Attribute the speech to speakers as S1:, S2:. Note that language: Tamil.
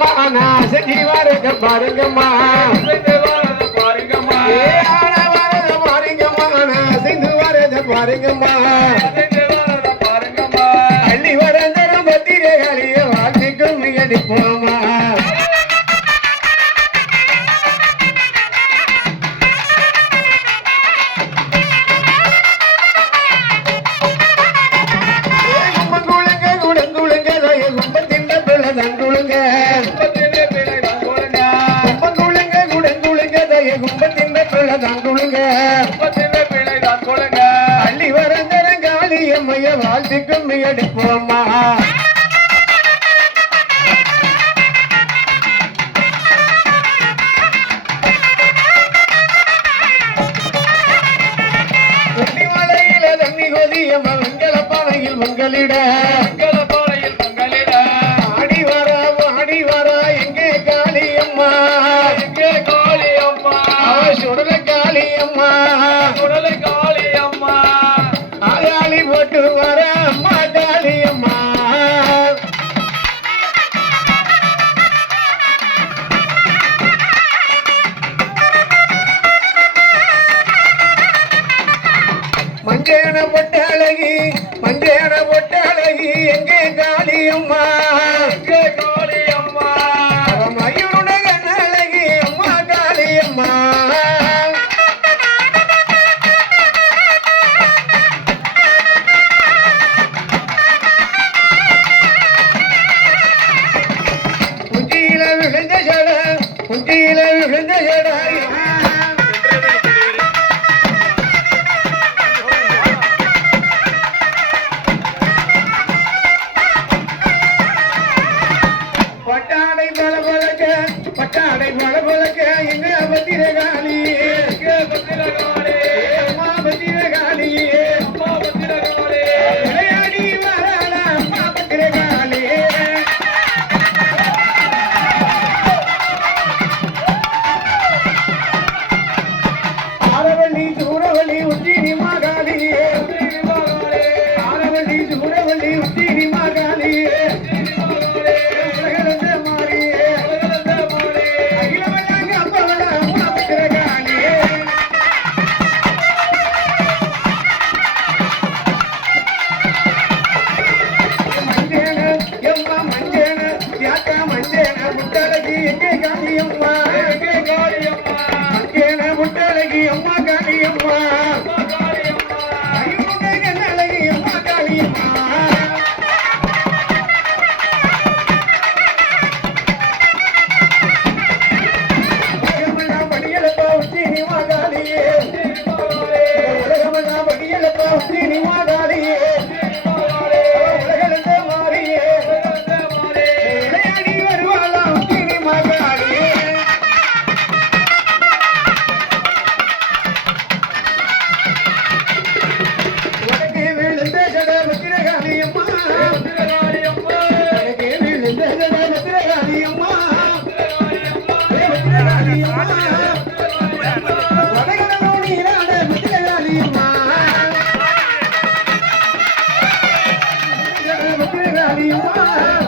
S1: நான் செஞ்சு வரத பாருங்கம்மா. பாருங்கம்மா பாருங்கம்மா நான் செஞ்சு வரத பாருங்கம்மா. கும்பத்தின் பிள்ளை தங்குழுங்க அள்ளி வரந்தரம் காளியம்மைய வாழ்த்துக்கும் அடிப்போமா மலையில தண்ணி கொதியம்மா வெங்கல பானையில் மங்களிட மஞ்சேன பொட்ட அழகி மஞ்சேன பொட்ட அழகி எங்கே காளியம்மா அவ மயூருடைய அழகி அம்மா காளியம்மா குஞ்சியில விழுந்த ஜட குஞ்சியில விழுந்த ஜட. பட்டாடை பல காளியம்மா. எங்கே முட்டழகி அம்மா காளியம்மா. ஐயுடைய பத்திரகாளியம்மா